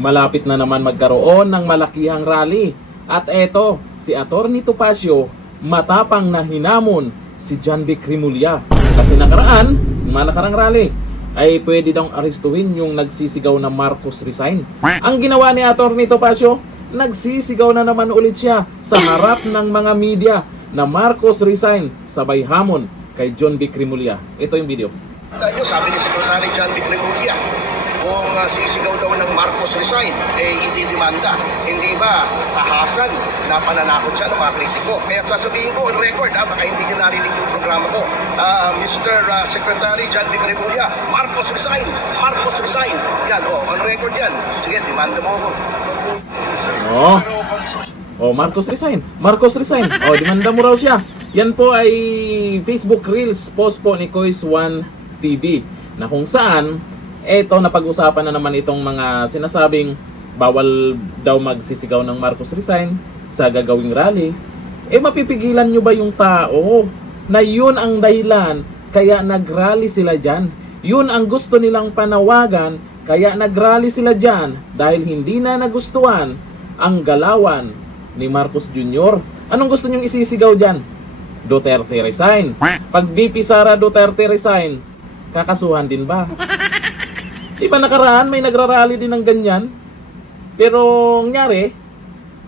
malapit na naman magkaroon ng malakihang rally. At eto, si Atty. Topacio matapang na hinamon si John Vic Rimulya. Kasi nakaraan, yung mga nakarang rally, ay pwede daw arestuhin yung nagsisigaw na Marcos resign. Ang ginawa ni Atty. Topacio, nagsisigaw na naman ulit siya sa harap ng mga media na Marcos resign, sabay hamon kay John Vic Rimulya. Ito yung video. Sabi ni Secretary John Vic Rimulya, kung sisigaw daw ng Marcos resign, ididimanda. Hindi ba tahasan na pananakot siya ng mga kritiko? Kaya sasabihin ko on record, baka hindi niyo narinig yung programa ko. Mr. Secretary John Vic Rimulya, Marcos resign! Marcos resign! Yan, on record yan. Sige, demanda mo ako. Marcos resign. Marcos resign. Demanda mo raw siya. Yan po ay Facebook Reels post po ni Kois1 TV na kung saan napag-usapan na naman itong mga sinasabing bawal daw magsisigaw ng Marcos resign sa gagawing rally. Mapipigilan nyo ba yung tao na yun ang dahilan kaya nagrally sila dyan? Yun ang gusto nilang panawagan kaya nagrally sila dyan dahil hindi na nagustuhan ang galawan ni Marcos Jr. Anong gusto nyong isisigaw dyan? Duterte resign. Pag BP Sara Duterte resign, kakasuhan din ba? Diba nakaraan may nagrarally din ng ganyan? Pero nangyari,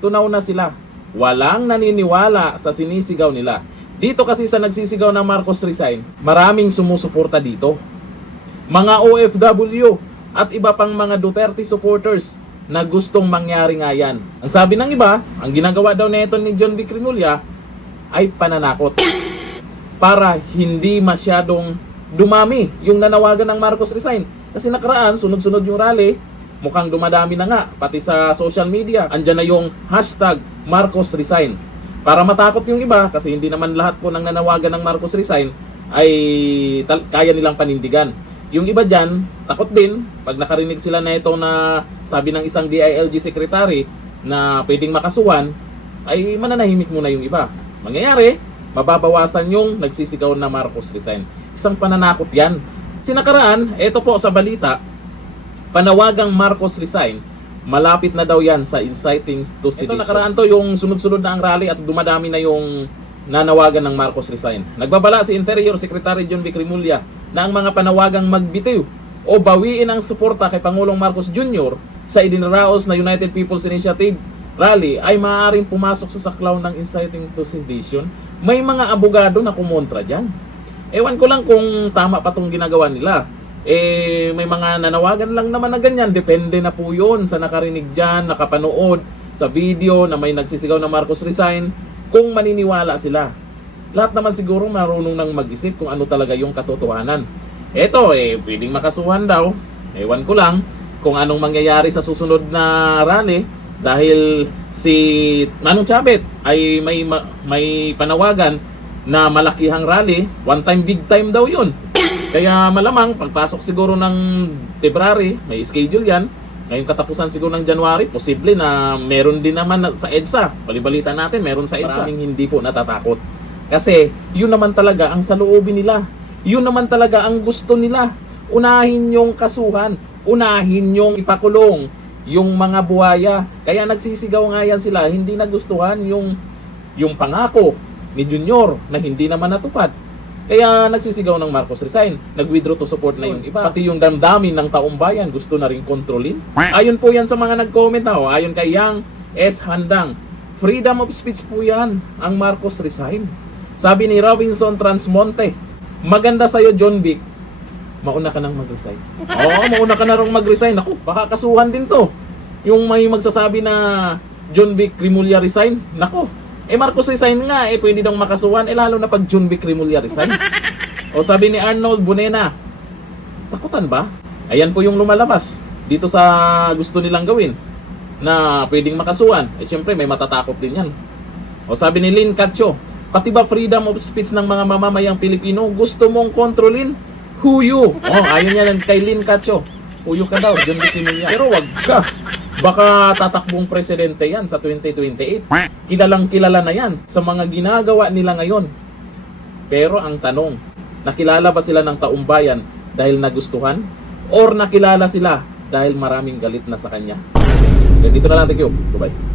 tunaw na sila. Walang naniniwala sa sinisigaw nila. Dito kasi sa nagsisigaw ng Marcos resign, maraming sumusuporta dito. Mga OFW at iba pang mga Duterte supporters na gustong mangyari nga yan. Ang sabi ng iba, ang ginagawa daw nito ni John Vic Rimulya ay pananakot para hindi masyadong dumami yung nanawagan ng Marcos resign. Kasi nakaraan, sunod-sunod yung rally, mukhang dumadami na nga, pati sa social media. Andyan na yung hashtag Marcos resign. Para matakot yung iba, kasi hindi naman lahat po ng nanawagan ng Marcos resign ay kaya nilang panindigan. Yung iba dyan, takot din, pag nakarinig sila na ito na sabi ng isang DILG secretary na pwedeng makasuhan, ay mananahimik muna yung iba. Mangyayari, mababawasan yung nagsisigaw na Marcos resign. Isang pananakot yan. Sinakaraan, ito po sa balita, panawagang Marcos resign, malapit na daw yan sa inciting to sedition. Ito nakaraan to yung sunod-sunod na ang rally at dumadami na yung nanawagan ng Marcos resign. Nagbabala si Interior Secretary John Vic Rimulya na ang mga panawagang magbitiw o bawiin ang suporta kay Pangulong Marcos Jr. sa idinaraos na United People's Initiative rally ay maaaring pumasok sa saklaw ng inciting to sedition. May mga abogado na kumontra dyan. Ewan ko lang kung tama pa itong ginagawa nila. May mga nanawagan lang naman na ganyan. Depende na po yun sa nakarinig dyan, nakapanood sa video na may nagsisigaw na Marcos resign, kung maniniwala sila. Lahat naman siguro marunong nang mag-isip kung ano talaga yung katotohanan. Ito, pwedeng makasuhan daw. Ewan ko lang kung anong mangyayari sa susunod na rally dahil si Manong Chavez ay may panawagan na malakihang rally, one time big time daw yun. Kaya malamang pagpasok siguro ng February, may schedule yan. Ngayong katapusan siguro ng January, posible na meron din naman sa EDSA. Balibalita natin, meron sa EDSA. Maraming hindi po natatakot. Kasi yun naman talaga ang saloobin nila. Yun naman talaga ang gusto nila. Unahin yung kasuhan, unahin yung ipakulong yung mga buhaya. Kaya nagsisigaw nga yan sila, hindi nagustuhan yung pangako ni Junior na hindi naman natupad. Kaya nagsisigaw ng Marcos resign. Nag-withdraw to support na yung iba. Pati yung damdamin ng taong bayan gusto na rin kontrolin. Ayon po yan sa mga nag-comment na. Ayon kay Yang S. Handang, freedom of speech po yan ang Marcos resign. Sabi ni Robinson Transmonte, maganda sa'yo John Vic, mauna ka nang mag-resign. Mauna ka na rin mag-resign. Naku, baka kasuhan din to. Yung may magsasabi na John Vic Rimulya resign, naku, Marcos resign nga, pwede daw makasuhan, lalo na pag John Vic Rimulya resign. O sabi ni Arnold Bunena, takutan ba? Ayan po yung lumalabas dito sa gusto nilang gawin na pwedeng makasuhan. Syempre may matatakot din yan. O sabi ni Lynn Cacho, pati ba freedom of speech ng mga mamamayang Pilipino gusto mong kontrolin? Huyo. Ayun yan kay Lynn Cacho. Huyo ka daw, John Vic Rimulya. Pero wag ka. Baka tatakbong presidente yan sa 2028. Kilalang kilala na yan sa mga ginagawa nila ngayon. Pero ang tanong, nakilala ba sila ng taumbayan dahil nagustuhan? Or nakilala sila dahil maraming galit na sa kanya. Dito na lang, thank you. Bye-bye.